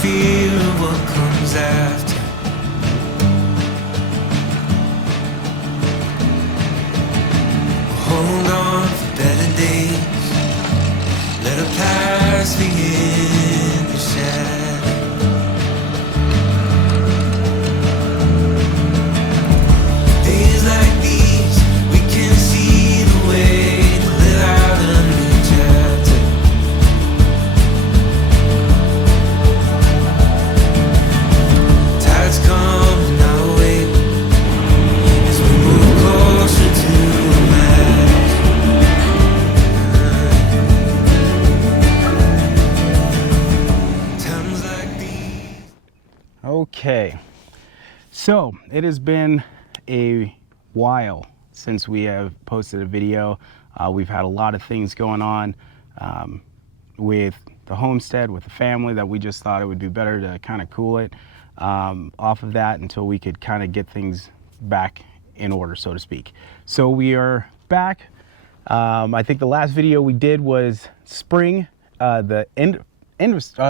fear of what comes after. Hold on for better days. Let our past be in the shadow. Days like these, we can see the way to live out a new chapter. Tides come our way as we move closer to the mass. Times like these. Okay, so it has been a while since we have posted a video. We've had a lot of things going on with the homestead, with the family, that we just thought it would be better to kind of cool it off of that until we could kind of get things back in order, so to speak. So we are back. I think the last video we did was spring, the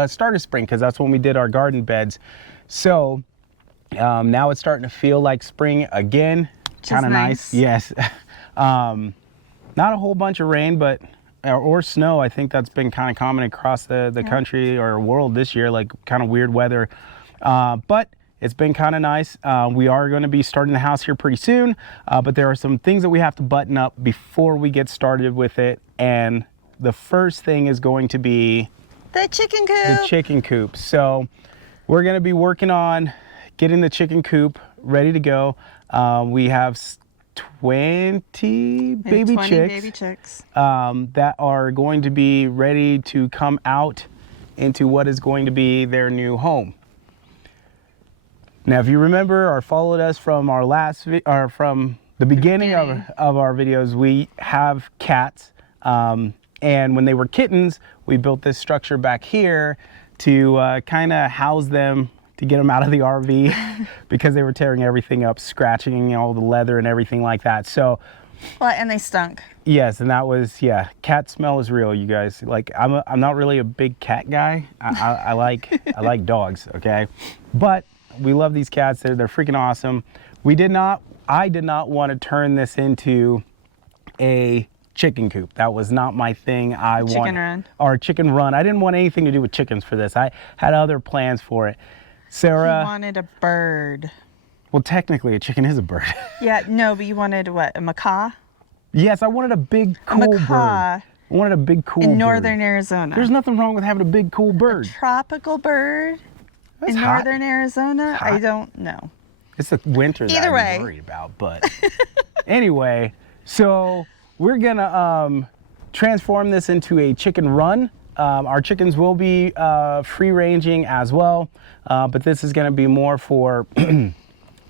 start of spring, because that's when we did our garden beds. So now it's starting to feel like spring again. Kind of nice. Yes. Not a whole bunch of rain, but or snow. I think that's been kind of common across the country or world this year, like kind of weird weather. But it's been kind of nice. We are going to be starting the house here pretty soon, but there are some things that we have to button up before we get started with it. And the first thing is going to be the chicken coop. The chicken coop. So we're going to be working on getting the chicken coop ready to go. We have 20 baby chicks that are going to be ready to come out into what is going to be their new home. Now, if you remember or followed us from our last from the beginning of our videos, we have cats, and when they were kittens, we built this structure back here to kind of house them, to get them out of the RV because they were tearing everything up, scratching all the leather and everything like that. So, well, and they stunk. Yes, and that was, yeah, cat smell is real, you guys. Like, I'm not really a big cat guy. I like dogs, okay? But we love these cats. They're freaking awesome. I did not want to turn this into a chicken coop. That was not my thing. Chicken run. I didn't want anything to do with chickens for this. I had other plans for it. Sarah, you wanted a bird. Well, technically a chicken is a bird. Yeah, no, but you wanted what, a macaw? Yes, I wanted a big cool bird. I wanted a big cool bird. In northern Arizona. There's nothing wrong with having a big cool bird. A tropical bird in northern Arizona? I don't know. It's the winter that I'm worried about, but anyway, so we're gonna transform this into a chicken run. Our chickens will be free ranging as well, but this is gonna be more for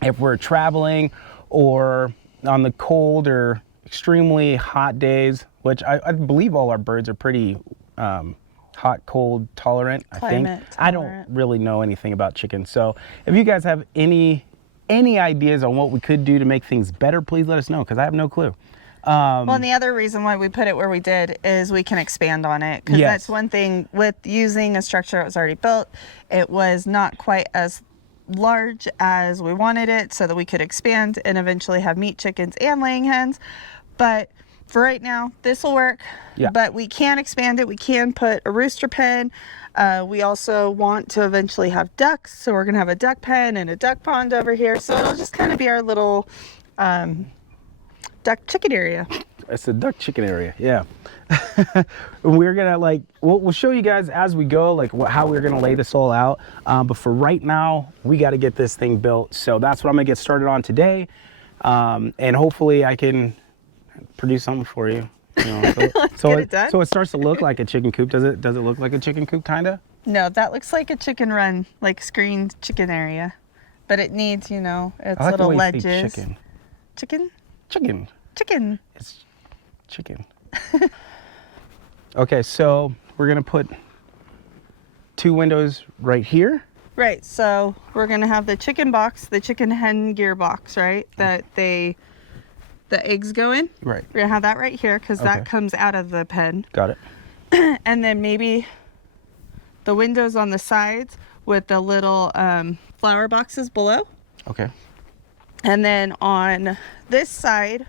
if we're traveling or on the cold or extremely hot days, which I believe all our birds are pretty hot, cold tolerant, I think. I don't really know anything about chickens. So if you guys have any ideas on what we could do to make things better, please let us know, because I have no clue. Well, and the other reason why we put it where we did is we can expand on it, because that's one thing with using a structure that was already built. It was not quite as large as we wanted it, so that we could expand and eventually have meat chickens and laying hens. But for right now, this will work. Yeah. But we can expand it. We can put a rooster pen. We also want to eventually have ducks, so we're gonna have a duck pen and a duck pond over here. So it'll just kind of be our little duck chicken area. It's a duck chicken area, yeah. We're gonna we'll show you guys as we go, how we're gonna lay this all out. But for right now, we got to get this thing built. So that's what I'm gonna get started on today, and hopefully I can produce something for you. So it starts to look like a chicken coop. Does it look like a chicken coop, kinda? No, that looks like a chicken run, like screened chicken area, but it needs, its little ledges. Chicken. It's chicken. Okay, so we're gonna put 2 windows right here. Right, so we're gonna have the chicken box, the chicken hen gear box, right? That the eggs go in. Right. We're gonna have that right here, because that comes out of the pen. Got it. And then maybe the windows on the sides with the little flower boxes below. Okay. And then on this side,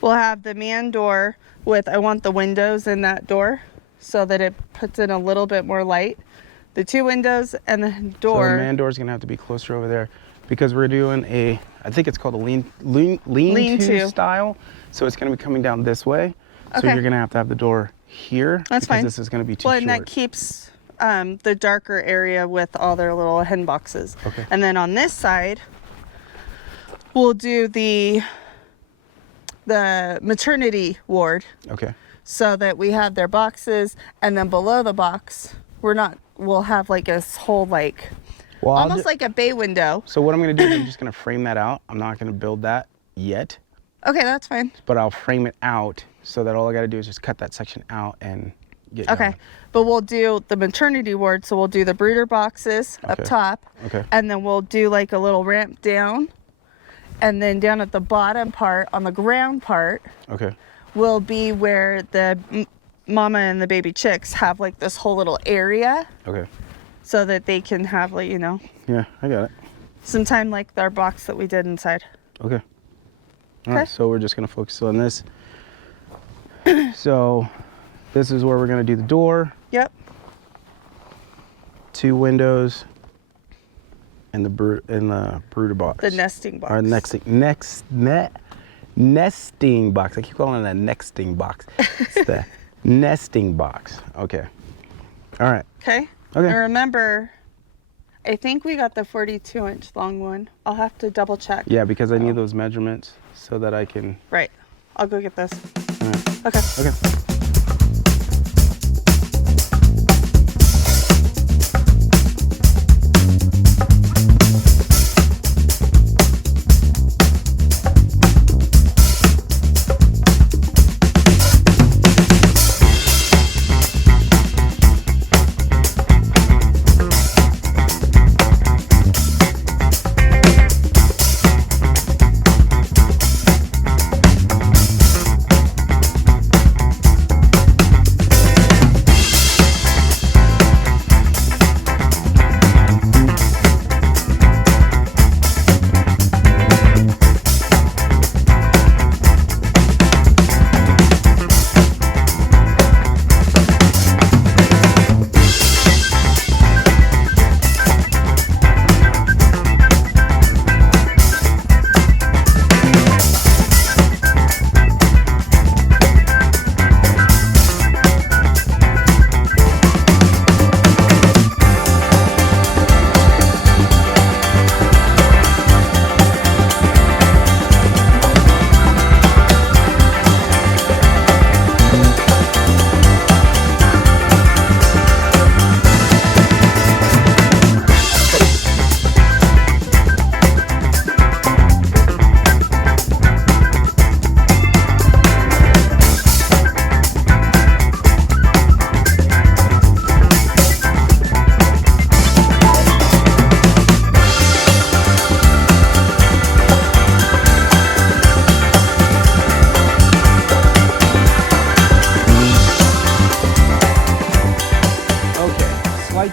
we'll have the man door with, I want the windows in that door so that it puts in a little bit more light. The 2 windows and the door. So the man door is gonna have to be closer over there because we're doing I think it's called a lean-to style. So it's gonna be coming down this way. So Okay. you're gonna have to have the door here. That's because fine. This is gonna be too well, short. and that keeps the darker area with all their little hen boxes. Okay. And then on this side, we'll do the maternity ward Okay. so that we have their boxes, and then below the box, we'll have like a whole like Well, almost like a bay window. So what I'm gonna do is I'm just gonna frame that out. I'm not gonna build that yet, Okay, that's fine. but I'll frame it out so that all I gotta do is just cut that section out and get Okay, going. but we'll do the maternity ward, so we'll do the brooder boxes up Okay. top. Okay. And then we'll do like a little ramp down, and then down at the bottom part, on the ground part, Okay. will be where the mama and the baby chicks have like this whole little area Okay. so that they can have like, Yeah, I got it. some time like our box that we did inside. Okay. All right, Okay. so we're just gonna focus on this. So this is where we're gonna do the door, Yep. 2 windows, and the brooder box. The nesting box. Our nesting box. I keep calling it a nexting box. It's the nesting box. Okay. All right. Okay. Okay. And remember, I think we got the 42-inch long one. I'll have to double check. Yeah, because I need those measurements so that I can. Right. I'll go get this. All right. Okay. Okay.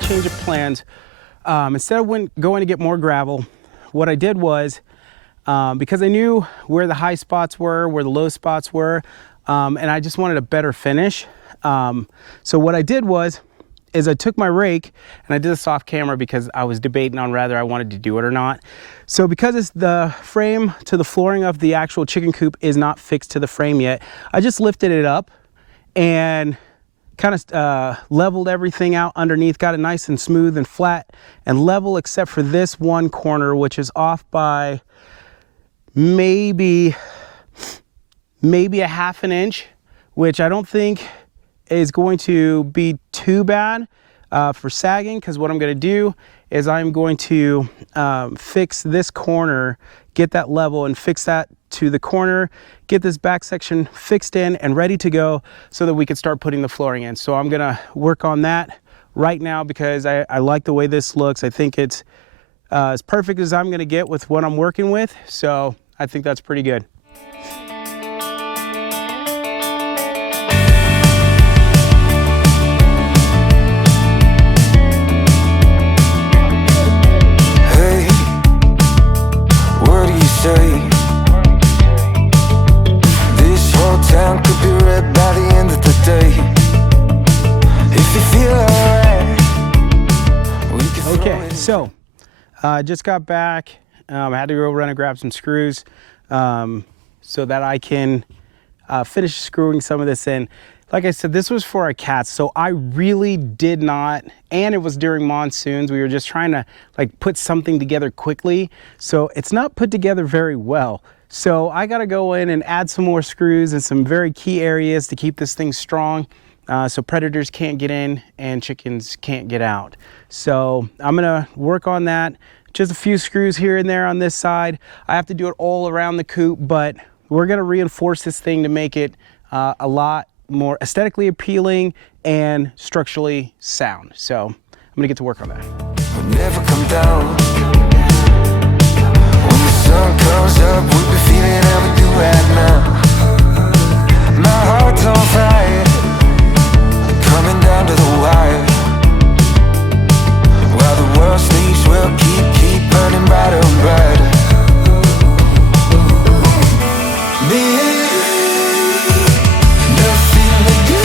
Change of plans. Instead of going to get more gravel, what I did was, because I knew where the high spots were, where the low spots were, and I just wanted a better finish. So what I did was, I took my rake and I did this off camera because I was debating on whether I wanted to do it or not. So because it's the frame to the flooring of the actual chicken coop is not fixed to the frame yet, I just lifted it up and kind of leveled everything out underneath, got it nice and smooth and flat and level, except for this one corner, which is off by maybe a half an inch, which I don't think is going to be too bad for sagging, because what I'm going to do is I'm going to fix this corner, get that level and fix that to the corner, get this back section fixed in and ready to go so that we can start putting the flooring in. So I'm gonna work on that right now because I like the way this looks. I think it's as perfect as I'm gonna get with what I'm working with. So I think that's pretty good. So just got back. I had to go run and grab some screws so that I can finish screwing some of this in. Like I said, this was for our cats, so I really did not, and it was during monsoons. We were just trying to like put something together quickly, so it's not put together very well. So I gotta go in and add some more screws in some very key areas to keep this thing strong, so predators can't get in and chickens can't get out. So I'm gonna work on that. Just a few screws here and there on this side. I have to do it all around the coop, but we're gonna reinforce this thing to make it a lot more aesthetically appealing and structurally sound. So I'm gonna get to work on that. We'll never come down. When the sun comes up, we'll be feeling how we do right now. My heart's on fire, coming down to the wire. While the world sleeps, we'll keep burning brighter and brighter. Me and you, nothing to do.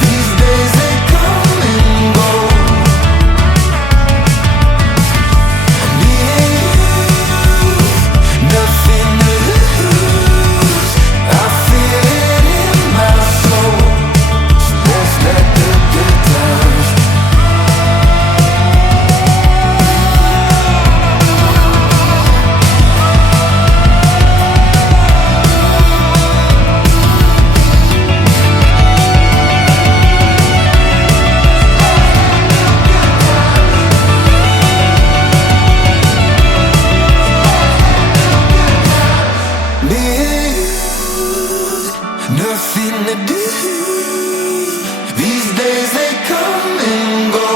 These days they come and go. Me and you, nothing to lose. I feel it in my soul. So let's let the good times. Nothing to do. These days they come and go.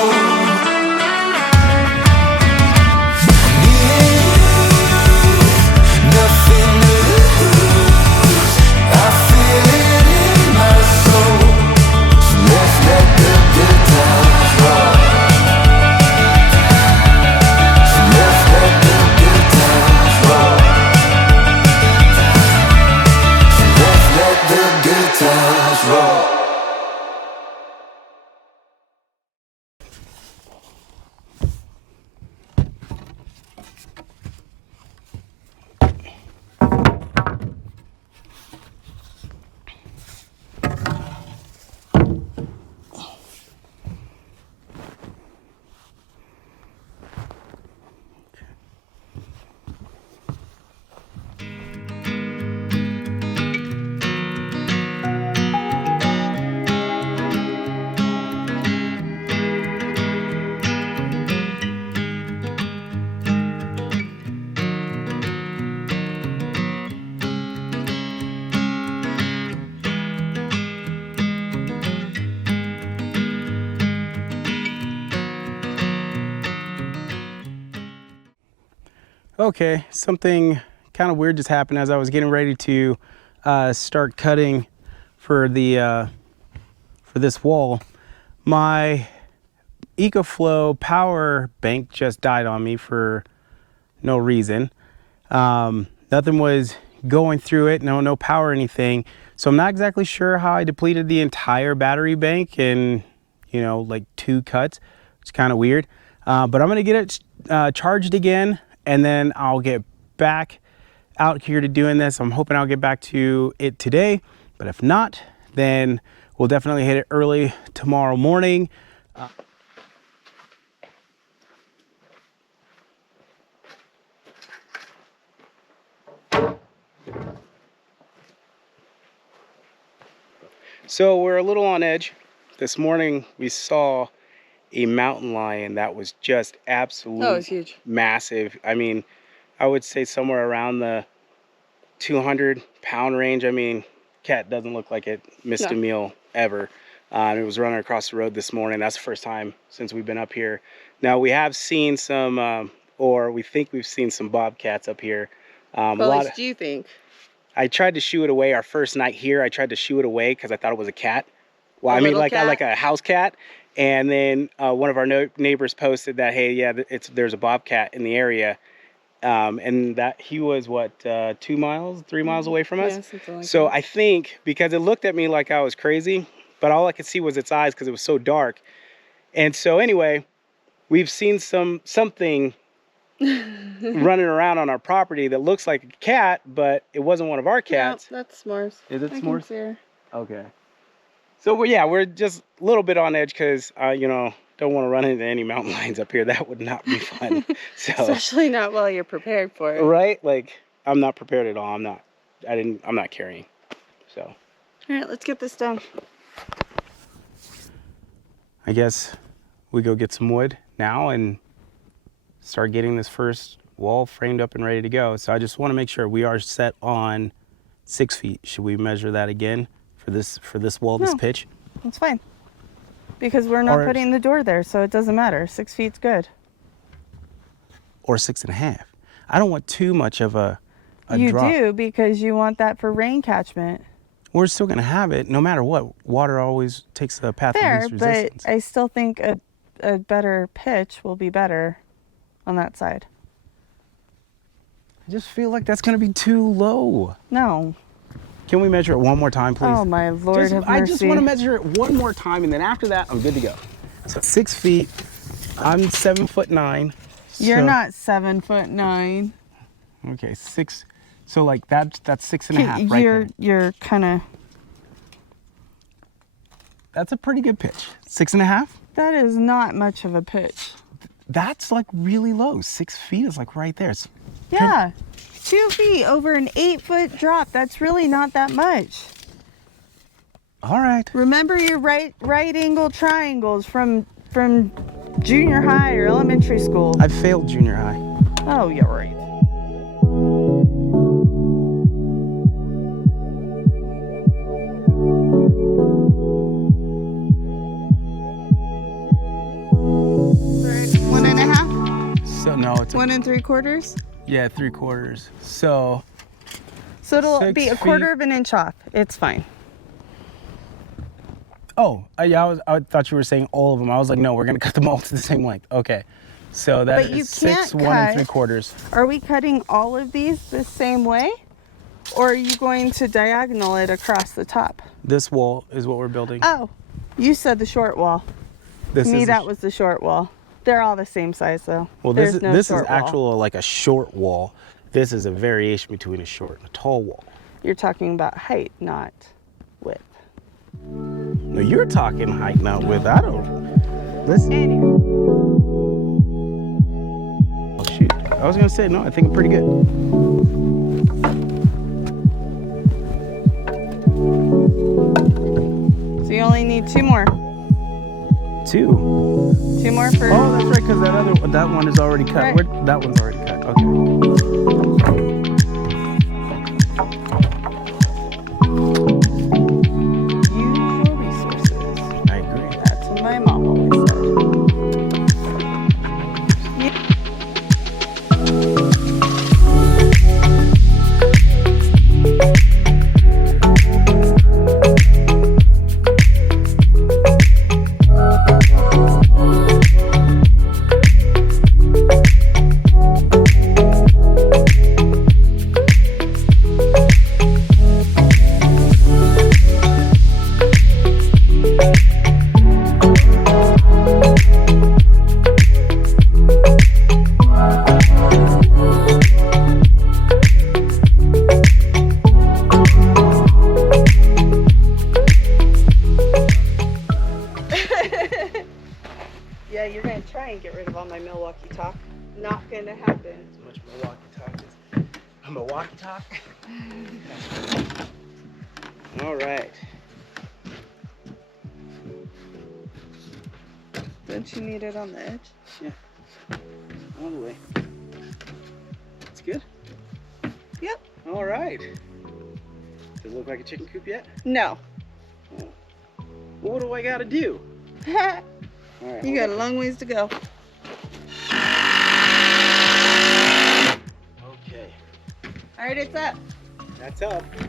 Me and you, nothing to lose. I feel it in my soul. So let's let the good times roll. So let's let the good times roll. Let the good times roll. Okay, something kind of weird just happened as I was getting ready to start cutting for the for this wall. My EcoFlow power bank just died on me for no reason. Nothing was going through it, no power or anything. So I'm not exactly sure how I depleted the entire battery bank in, you know, like 2 cuts. It's kind of weird. But I'm gonna get it charged again, and then I'll get back out here to doing this. I'm hoping I'll get back to it today, but if not, then we'll definitely hit it early tomorrow morning. So we're a little on edge. This morning we saw a mountain lion that was just absolutely Oh, it's huge. Massive. I mean, I would say somewhere around the 200-pound range. I mean, cat doesn't look like it missed a meal ever. It was running across the road this morning. That's the first time since we've been up here. Now we have seen some, or we think we've seen some bobcats up here. What else do you think? I tried to shoo it away our first night here. I tried to shoo it away because I thought it was a cat. Well, A I mean, little like cat? like a house cat. And then one of our neighbors posted that, hey, yeah, there's a bobcat in the area. And that he was what, 2 miles, 3 miles away from us. Yeah, something like So that. I think because it looked at me like I was crazy, but all I could see was its eyes because it was so dark. And so anyway, we've seen something running around on our property that looks like a cat, but it wasn't one of our cats. No, that's S'mores. Is it I S'mores? can see her. Okay. So we're just a little bit on edge because you know, don't want to run into any mountain lions up here. That would not be fun. So Especially not while you're prepared for it. right, like I'm not prepared at all. I'm not carrying. So All right, let's get this done. I guess we go get some wood now and start getting this first wall framed up and ready to go. So I just want to make sure we are set on 6 feet. Should we measure that again for this wall, this pitch? That's fine. Because we're not putting the door there, so it doesn't matter. 6 feet's good. Or 6.5. I don't want too much of a you drop. do, because you want that for rain catchment. We're still going to have it no matter what. Water always takes the path of least resistance. But I still think a better pitch will be better on that side. I just feel like that's going to be too low. No. Can we measure it one more time, please? Oh, my Lord have mercy. I just want to measure it one more time, and then after that, I'm good to go. So 6 feet. I'm 7'9". You're not 7'9". Okay, 6. So like that's 6.5 right there. You're kind of. That's a pretty good pitch. 6.5. That is not much of a pitch. That's like really low. 6 feet is like right there. Yeah, 2 feet over an 8-foot drop. That's really not that much. All right. Remember your right angle triangles from junior high or elementary school. I failed junior high. Oh, you're right. So no, it's 1 3/4. Yeah, 3/4. So it'll be a quarter of an inch off. It's fine. Oh, yeah. I thought you were saying all of them. I was like, no, we're gonna cut them all to the same length. Okay. So that is 6 1 3/4. Are we cutting all of these the same way, or are you going to diagonal it across the top? This wall is what we're building. Oh, you said the short wall. To me, that was the short wall. They're all the same size, though. Well, this is actual like a short wall. This is a variation between a short and a tall wall. You're talking about height, not width. No, you're talking height, not width. I don't. Listen. Anyway. Oh shoot! I was gonna say no. I think I'm pretty good. So you only need 2 more. 2. 2 more for. Oh, that's right, because that one is already cut. Right. That one's already cut. Okay. Use your resources. I agree. That's what my mom always said. Yeah, you're gonna try and get rid of all my Milwaukee talk. Not gonna happen. As much Milwaukee talk as a Milwaukee talk. All right. Don't you need it on the edge? Yeah. All the way. It's good. Yep. All right. Does it look like a chicken coop yet? No. Oh. Well, what do I gotta do? All right, You got a long ways to go. Okay. All right, it's up. That's up. All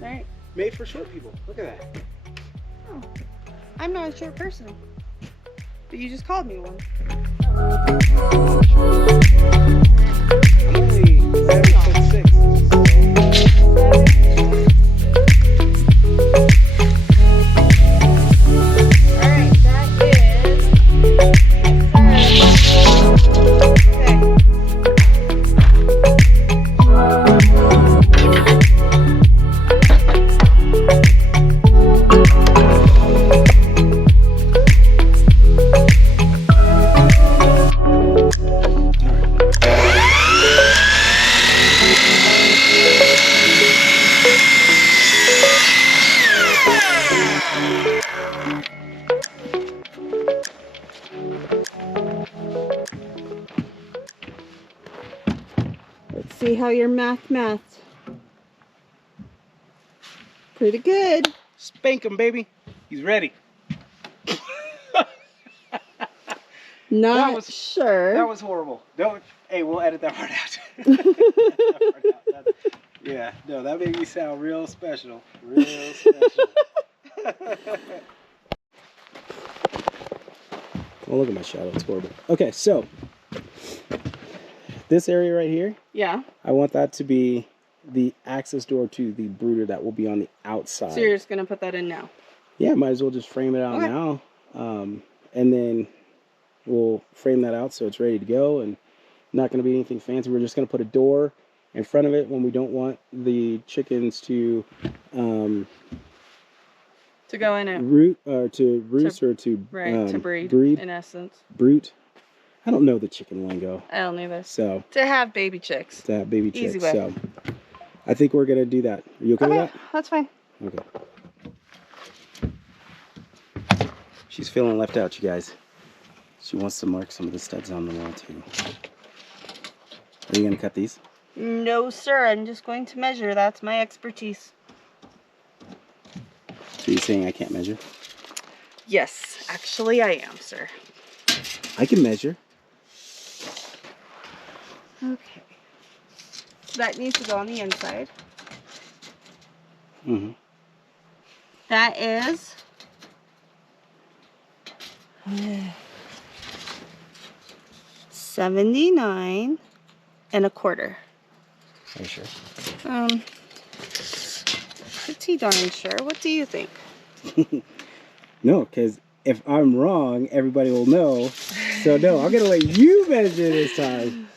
right. Made for short people. Look at that. Oh, I'm not a short person, but you just called me one. I'm only 7'6". All right, that is. how your math. Pretty good. Spank him, baby. He's ready. Not sure. That was horrible. Don't. Hey, we'll edit that part out. Yeah, no, that made me sound real special. Real special. Oh, look at my shadow. It's horrible. Okay, so this area right here. Yeah. I want that to be the access door to the brooder that will be on the outside. So you're just gonna put that in now? Yeah, might as well just frame it out now, and then we'll frame that out so it's ready to go, and not going to be anything fancy. We're just going to put a door in front of it when we don't want the chickens to go in it. Roost or to breed, in essence. Brood. I don't know the chicken lingo. I don't either. So to have baby chicks. To have baby chicks. Easy way. So I think we're going to do that. Are you okay with that? That's fine. Okay. She's feeling left out, you guys. She wants to mark some of the studs on the wall too. Are you going to cut these? No, sir. I'm just going to measure. That's my expertise. So you're saying I can't measure? Yes, actually I am, sir. I can measure. Okay. That needs to go on the inside. Mm-hmm. That is 79 1/4. Are you sure? Pretty darn sure. What do you think? No, because if I'm wrong, everybody will know. So no, I'm gonna let you measure this time.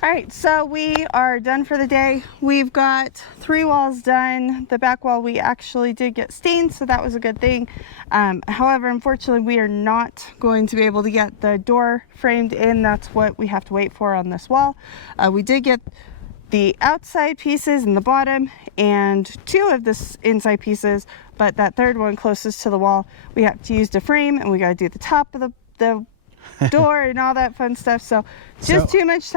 All right, so we are done for the day. We've got 3 walls done. The back wall we actually did get stained, so that was a good thing. However, unfortunately, we are not going to be able to get the door framed in. That's what we have to wait for on this wall. We did get the outside pieces in the bottom and 2 of the inside pieces, but that third one closest to the wall, we have to use the frame, and we got to do the top of the door and all that fun stuff. So just too much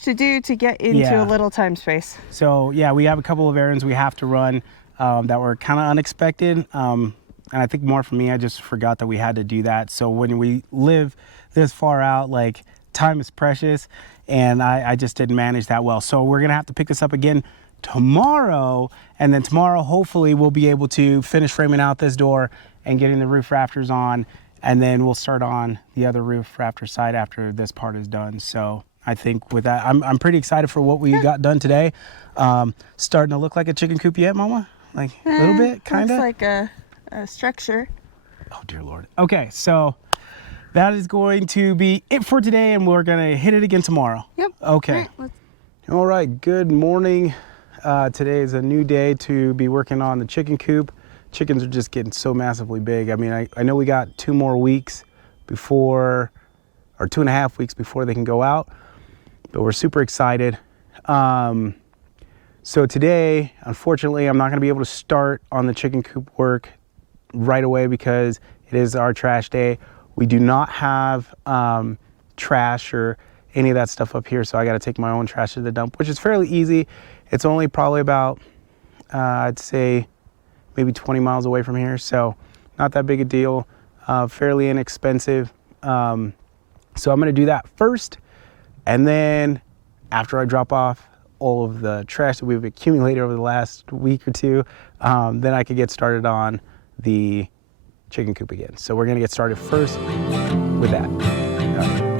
to do to get into a little time space. So yeah, we have a couple of errands we have to run that were kind of unexpected, and I think more for me, I just forgot that we had to do that. So when we live this far out, like, time is precious, and I just didn't manage that well. So we're gonna have to pick this up again tomorrow, and then tomorrow hopefully we'll be able to finish framing out this door and getting the roof rafters on, and then we'll start on the other roof rafter side after this part is done. So I think with that, I'm pretty excited for what we got done today. Starting to look like a chicken coop yet, Mama? Like a little bit, kind of? Looks like a structure. Oh, dear Lord. Okay, so that is going to be it for today, and we're going to hit it again tomorrow. Yep. Okay. All right, good morning. Today is a new day to be working on the chicken coop. Chickens are just getting so massively big. I mean, I know we got 2 more weeks before, or 2.5 weeks before they can go out, but we're super excited. So today, unfortunately, I'm not gonna be able to start on the chicken coop work right away because it is our trash day. We do not have trash or any of that stuff up here, so I gotta take my own trash to the dump, which is fairly easy. It's only probably about, I'd say, maybe 20 miles away from here, so not that big a deal, fairly inexpensive. So I'm gonna do that first, and then after I drop off all of the trash that we've accumulated over the last week or 2, then I could get started on the chicken coop again. So we're gonna get started first with that. All right.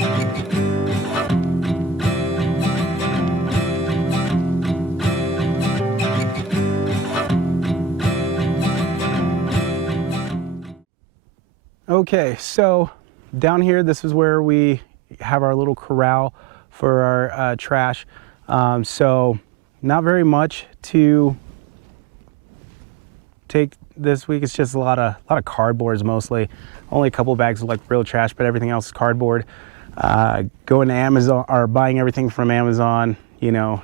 Okay, so down here, this is where we have our little corral for our trash. So not very much to take this week. It's just a lot of cardboards mostly. Only a couple bags of like real trash, but everything else is cardboard. Going to Amazon or buying everything from Amazon, you know,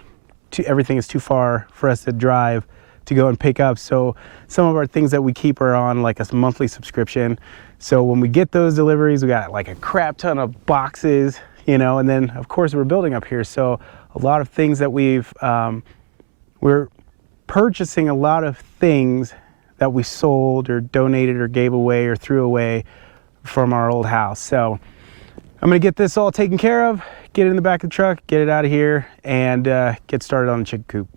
everything is too far for us to drive to go and pick up. So some of our things that we keep are on like a monthly subscription. So when we get those deliveries, we got like a crap ton of boxes, you know, and then of course we're building up here. So a lot of things that we're purchasing a lot of things that we sold or donated or gave away or threw away from our old house. So I'm gonna get this all taken care of, get it in the back of the truck, get it out of here, and get started on the chicken coop.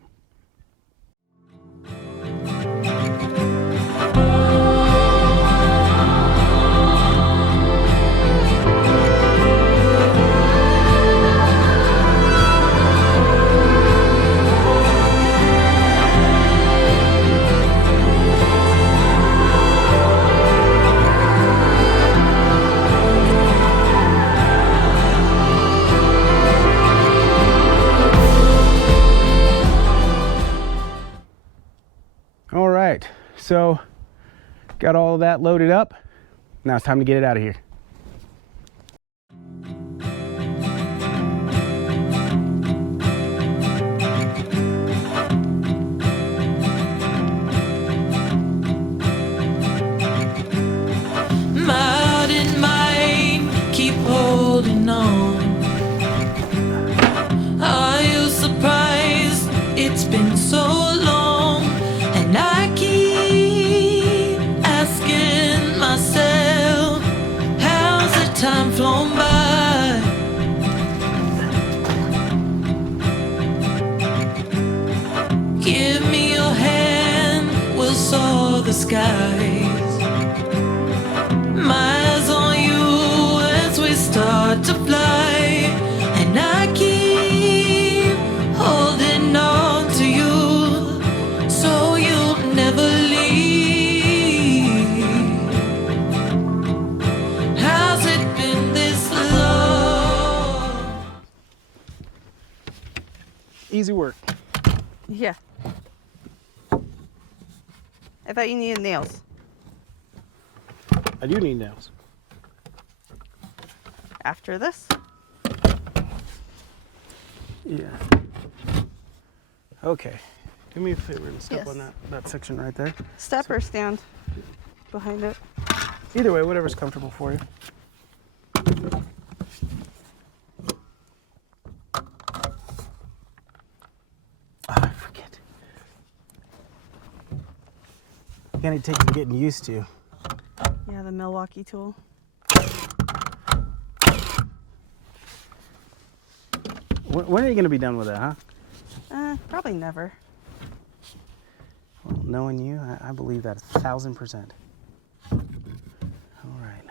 All right, so got all of that loaded up. Now it's time to get it out of here. My heart and mind keep holding on. Are you surprised it's been so long? And I keep asking myself, how's the time flown by? Give me your hand, we'll soar the skies. My eyes on you as we start to fly, and I keep holding on to you, so you'll never leave. How's it been this long? Easy work. Yeah. I thought you needed nails. I do need nails. After this? Yeah. Okay. Do me a favor and step Yes. on that section right there. Step or stand behind it. Either way, whatever's comfortable for you. I forget. Gonna take some getting used to. Yeah, the Milwaukee tool. When are you gonna be done with that, huh? Probably never. Well, knowing you, I believe that 1,000%. All right.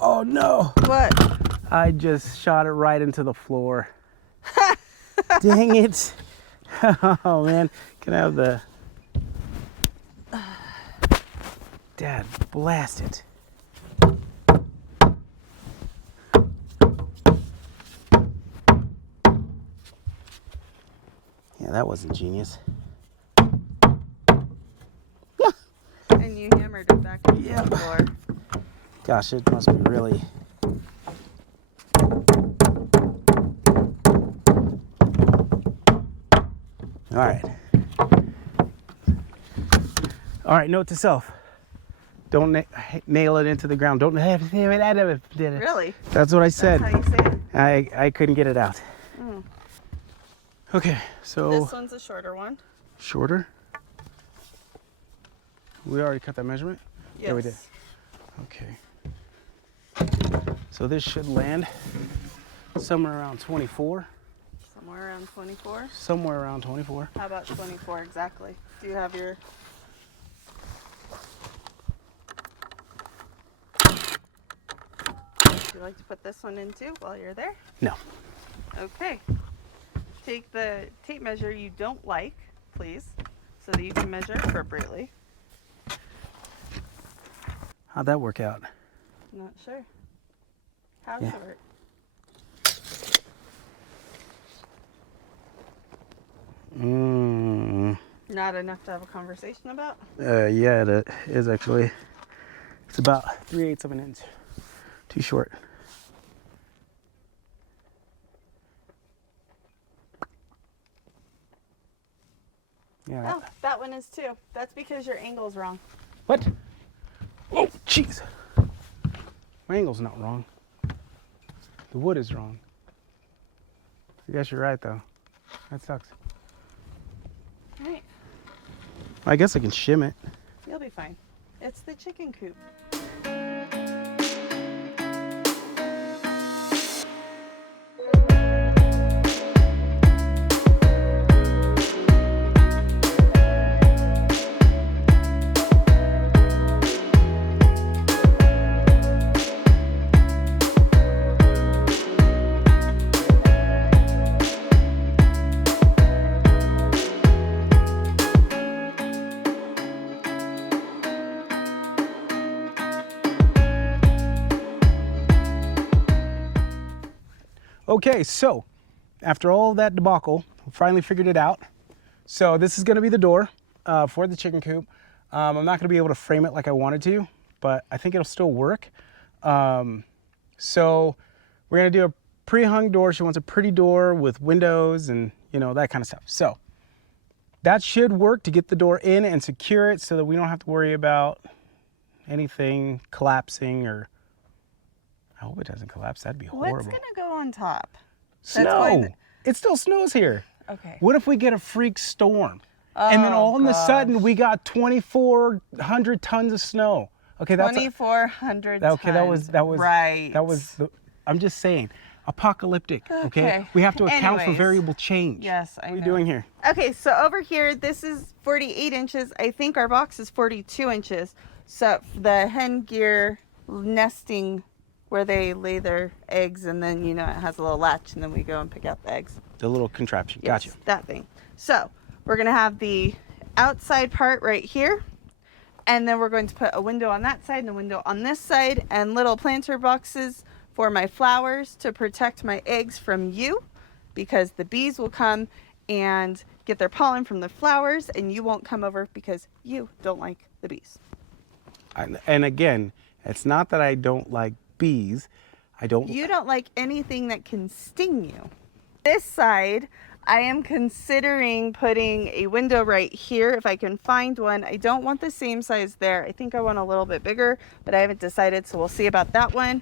Oh no! What? I just shot it right into the floor. Dang it. Oh man, can I have the... Dad, blast it. Yeah, that wasn't genius. And you hammered it back into Yeah. the floor. Gosh, it must be really... All right. All right, note to self. Don't nail it into the ground. Don't... Really? That's what I said. That's how you say it? I couldn't get it out. Mm. Okay, so... This one's a shorter one. Shorter? We already cut that measurement? Yes. Yeah, we did. Okay. So this should land somewhere around 24. Somewhere around 24. Somewhere around 24. How about 24 exactly? Do you have your... Would you like to put this one in too while you're there? No. Okay. Take the tape measure you don't like, please, so that you can measure appropriately. How'd that work out? Not sure. How Yeah. short? Not enough to have a conversation about? Yeah, it is actually. It's about 3/8 of an inch. Too short. Yeah. Oh, that one is too. That's because your angle's wrong. What? Oh, jeez. My angle's not wrong. The wood is wrong. I guess you're right, though. That sucks. All right. I guess I can shim it. You'll be fine. It's the chicken coop. Okay, so after all that debacle, we finally figured it out. So this is going to be the door for the chicken coop. I'm not going to be able to frame it like I wanted to, but I think it'll still work. So we're going to do a pre-hung door. She wants a pretty door with windows and, you know, that kind of stuff. So that should work to get the door in and secure it so that we don't have to worry about anything collapsing, or I hope it doesn't collapse. That'd be horrible. What's gonna go on top? Snow. It still snows here. Okay. What if we get a freak storm? And then all of a sudden we got 2,400 tons of snow. Okay, that's 2,400 okay. tons. That was right. That was. I'm just saying, apocalyptic. Okay. We have to account for variable change. Yes, I know. What are you doing here? Okay, so over here, this is 48 inches. I think our box is 42 inches. So the hen gear nesting, where they lay their eggs, and then, you know, it has a little latch, and then we go and pick out the eggs. The little contraption. Yes, Gotcha. that thing. So we're gonna have the outside part right here, and then we're going to put a window on that side and a window on this side, and little planter boxes for my flowers to protect my eggs from you, because the bees will come and get their pollen from the flowers, and you won't come over because you don't like the bees. And again, it's not that I don't like bees. You don't like anything that can sting you. This side, I am considering putting a window right here if I can find one. I don't want the same size there. I think I want a little bit bigger, but I haven't decided, so we'll see about that one.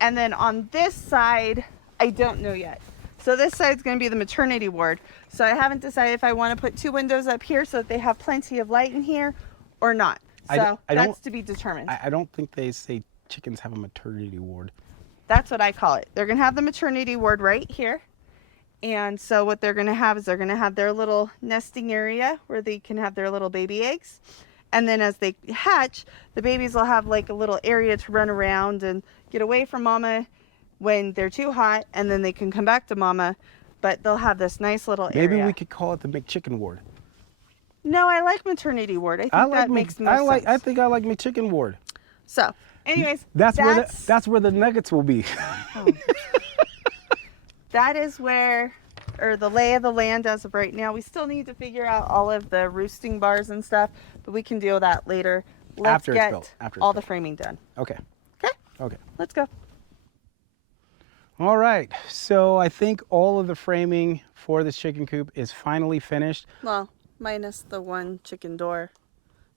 And then on this side, I don't know yet. So this side's going to be the maternity ward. So I haven't decided if I want to put 2 windows up here so that they have plenty of light in here or not. So that's to be determined. I don't think they say chickens have a maternity ward. That's what I call it. They're going to have the maternity ward right here. And so what they're going to have is they're going to have their little nesting area where they can have their little baby eggs. And then as they hatch, the babies will have like a little area to run around and get away from mama when they're too hot, and then they can come back to mama, but they'll have this nice little area. Maybe we could call it the McChicken ward. No, I like maternity ward. I think that makes more sense. I think I like McChicken ward. So, anyways, that's where the nuggets will be. Oh. That is where, or the lay of the land as of right now. We still need to figure out all of the roosting bars and stuff, but we can deal with that later. Let's get all the framing done. Okay. Okay? Okay. Let's go. All right. So I think all of the framing for this chicken coop is finally finished. Well, minus the one chicken door.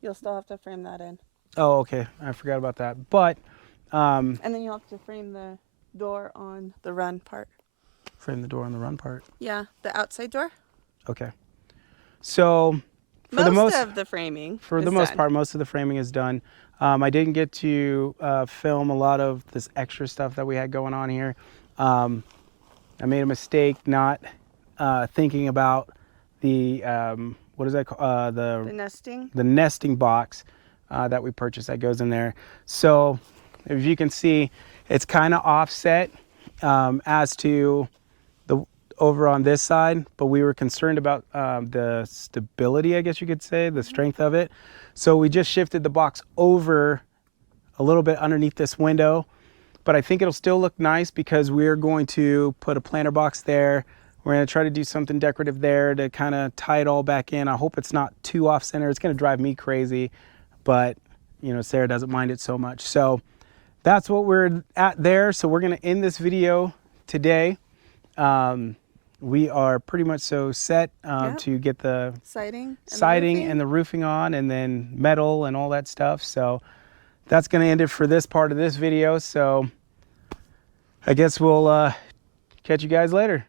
You'll still have to frame that in. Oh, okay. I forgot about that. But and then you'll have to frame the door on the run part. Frame the door on the run part. Yeah, the outside door. Okay. So for most of the framing. For the most part, most of the framing is done. I didn't get to film a lot of this extra stuff that we had going on here. I made a mistake not thinking about the what is that called? The nesting. The nesting box that we purchased that goes in there. So if you can see, it's kind of offset as to the over on this side, but we were concerned about the stability, I guess you could say, the strength of it. So we just shifted the box over a little bit underneath this window, but I think it'll still look nice because we're going to put a planter box there. We're going to try to do something decorative there to kind of tie it all back in. I hope it's not too off center. It's going to drive me crazy, but you know, Sarah doesn't mind it so much. So that's what we're at there. So we're going to end this video today. we are pretty much so set Yep. to get the Siding and the roofing on, and then metal and all that stuff. So that's going to end it for this part of this video. So I guess we'll catch you guys later.